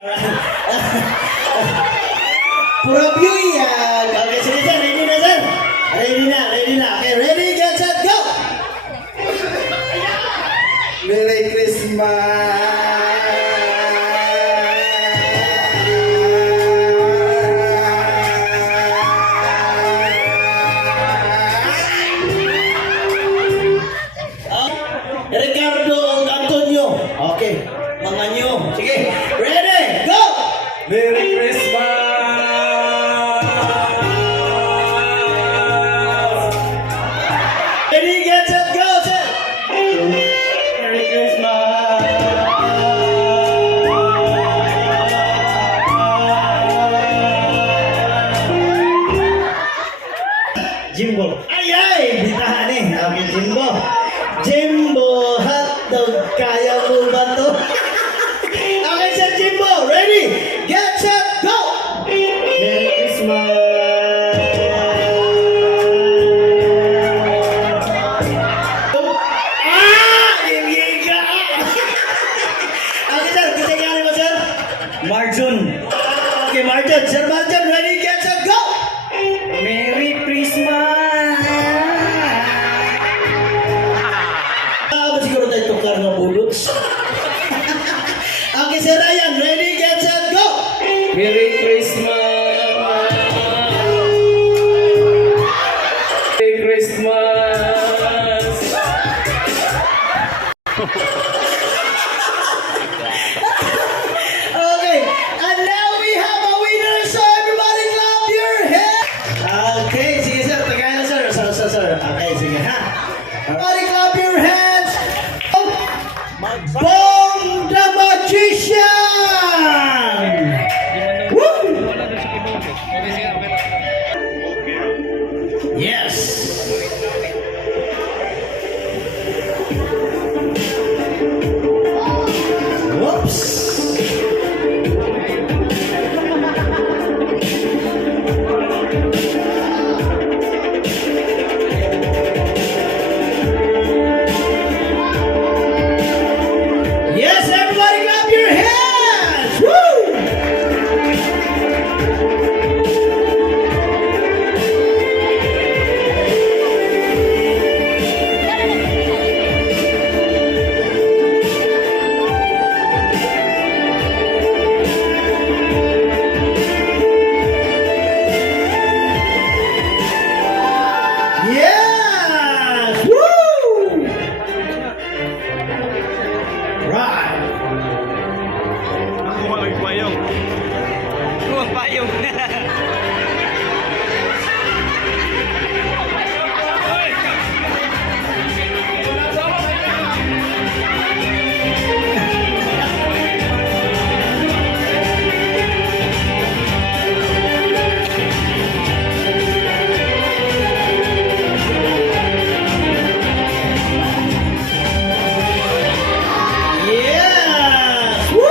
Pura view yan. Okay, sige sir, ready na sir. Ready na. Okay, ready, get set, go! Merry Ricardo Antonio. Okay, mga nyo. Sige, ready, go! Merry Christmas! Ready, get set, go, sir! Merry Christmas! Jimbo. Ay! Bitahan eh. Okay, Jimbo. Jimbo hotdog, kaya mo ba to? Okay, sir, Jimbo. Ready, get set, go! Merry Christmas! Ibiga! Okay, sir. Kasi gano'n mo, sir? Marjun! Okay, Martin. Sir Martin, ready, get set, go! Merry Christmas! Ba siguro tayo tukar ng bulots? Okay, sir Ryan, ready, get set, go! Merry Christmas! Merry Christmas! Okay, and now we have a winner, so everybody clap your hands! Okay, sige sir, tagay na sir. Sir. Okay, sige ha. Everybody clap your hands! Bong the Magician! Woo! Yes! Whoops! Yes, everybody clap your hands! Woo! Yes! Woo! Right. Ako magpayong. Magpayong. Yes! Woo!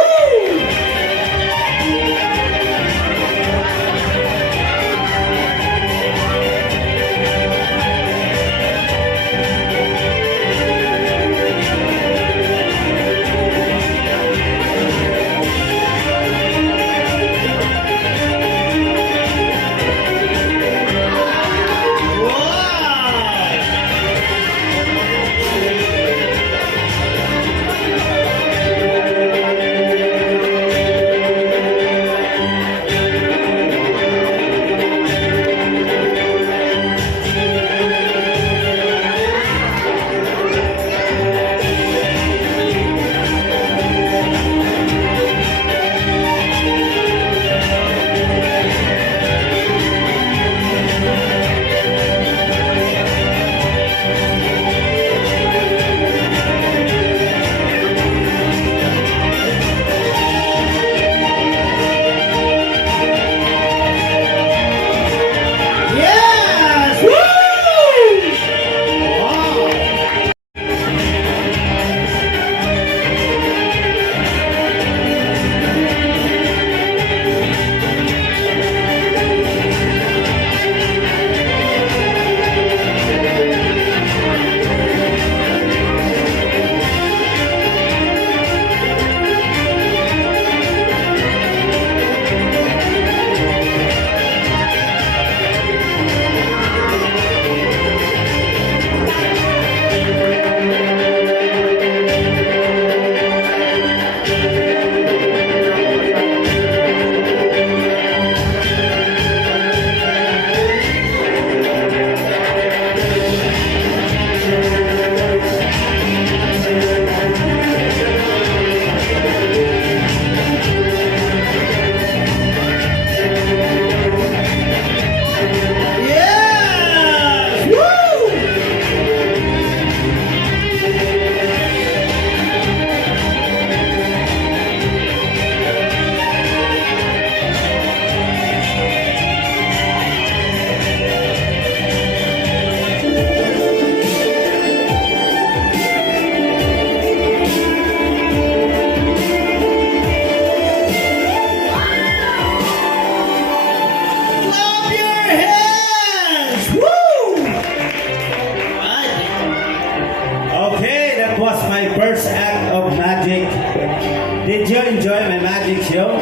magic show.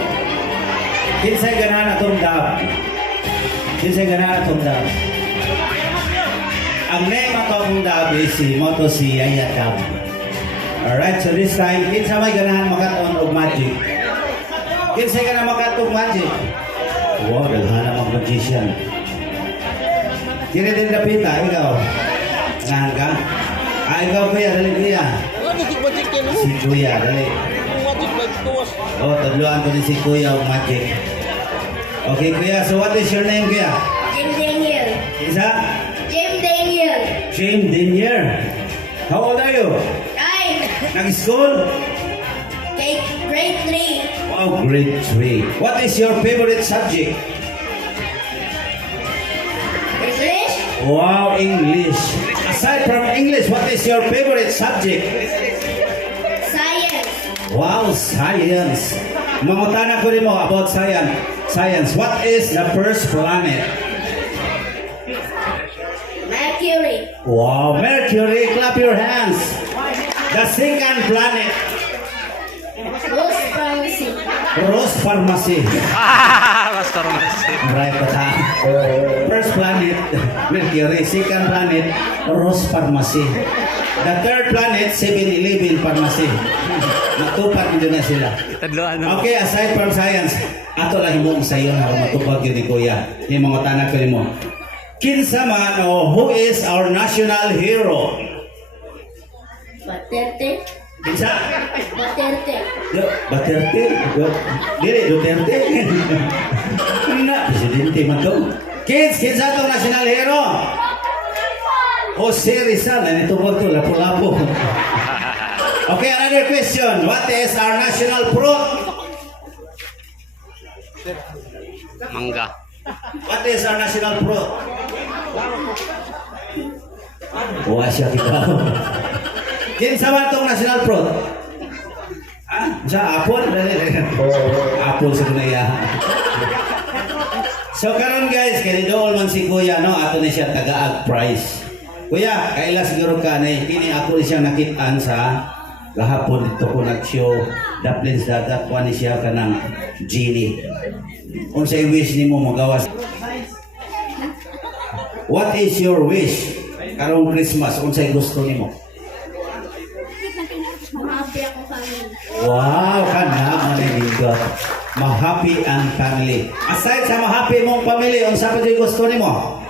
Kinsay ganahan atong dab. Kinsay ganahan atong dab. Ang name atong dab is si Yaya Dab. Alright, so this time, kinsa may ganahan makaton og magic. Kinsay ganahan makaton og magic. Wow, daghan ang magician. Kini din dapita, ikaw. Ganahan ka? Ikaw kuya, dali kuya. Si kuya, dali. Oh, tadluan ko din si kuya og magic. Okay kuya, so what is your name kuya? Jim Daniel. Isa? Jim Daniel. Jim Dinier. How old are you? Hi. Nag-school? Grade 3. Wow, grade 3. What is your favorite subject? English. Wow, English. Aside from English, what is your favorite subject? Science. Wow, science. Mangutana ko rin mo about science. Science. What is the first planet? Mercury. Wow, Mercury. Clap your hands. The second planet. Rose Pharmacy. Rose Pharmacy. Pastor Marcy. Right, bata. First planet, Mercury. Second planet, Rose Pharmacy. The third planet, 7-Eleven Pharmacy. Natupad nyo na sila. Tadloan mo. Okay, aside from science, ato lang mo sa iyo na matupad yun ni Kuya. Yung mga tanak ko mo. Kinsa man o who is our national hero? Baterte. Kinsa? Baterte. Baterte? Dili, Duterte. Na, presidente man to. Kids, kinsa itong national hero? Jose Rizal, nanito po ito, lapo-lapo. Okay, another question. What is our national fruit? Mangga. What is our national fruit? Buwa siya kita. Kinsa ba itong national fruit? Ah, sa apple? Apple sa kunaya. So karon guys, kaya doon man si Kuya, no? Ato na siya taga-ag price. Kuya, kaila siguro ka na kini ako rin siyang nakitaan sa kahapon dito ko nag-show Daplins dagat kuha ni siya ka ng genie. Kung sa wish ni mo magawas. What is your wish? Karong Christmas, kung sa gusto ni mo? Mahabi akong family. Wow, kana maninigot. Ma-happy ang family. Aside sa ma-happy mong family, kung sa pa gusto ni mo?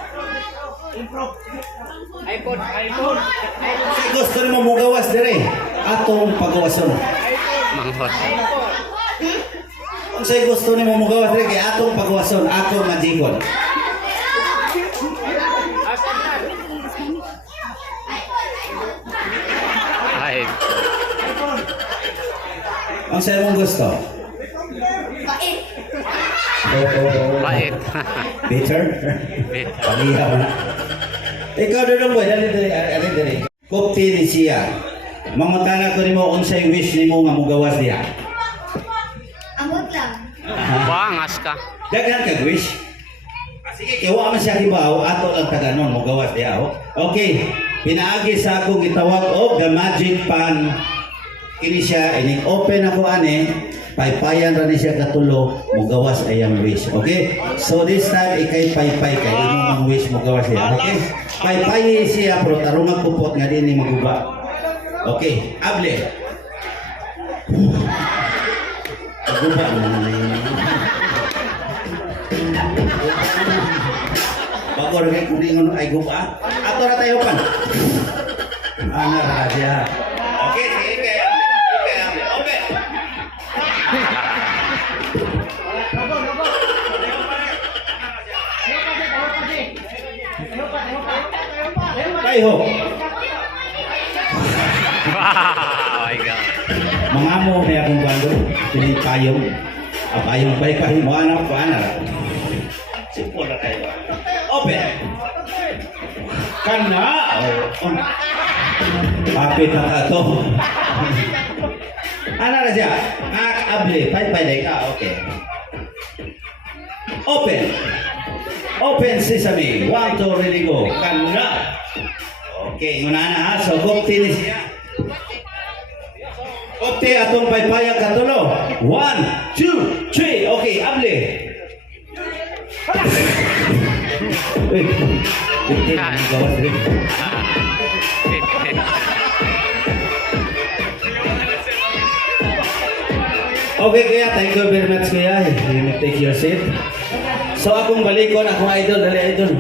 iPhone. Kung gusto ni mo mugawas dire, atong pagawason. Manghot. Kung sa'yo gusto ni mo mugawas rin, kaya atong pagwason, atong majikon. Ay. Ang sa'yo mong gusto? Pait. Bait. Bitter? Bait. Paliha mo na. Ikaw doon boy, dali. Kupti ni siya. Mangutana ko ni mo, kung sa'yo wish ni mo nga mugawas diya. Amot lang. Bangas ka. Daghan ka wish. Sige, kiwa man siya hibaw, ato lang taganon, mugawas diya. Okay, pinaagi sa akong gitawag og the magic pan. Kini siya, ini-open ako ane, paypayan ra ni siya katulo, mugawas ayang wish. Okay? So this time, ikay paypay kay imo ang wish mugawas siya. Okay? Paypay siya, pero tarungan kupot nga din ni maguba. Okay, able. Maguba na bago rin kuningon ay guba. Ato na tayo pan. Ana ra siya. Okay, sige kaya. Open. Tayo. Wow, my God. Mga mo may akong bando. Pili payong. Payong pay mo anak ko ana. Simple na tayo. Open. Kana. Papit na ka to. Ano na siya? Able. Pay ka. Okay. Open. Open sesame. 1, 2, ready, go. Kana. Okay. Una na ha. So, kupti ni siya. Kupti atong paypayag katulo. 1, 2, 3. Okay, able. Uy, hindi na gawas rin. Okay, kaya thank you very much kaya. You may take your seat. So akong balikon, akong idol, dali idol.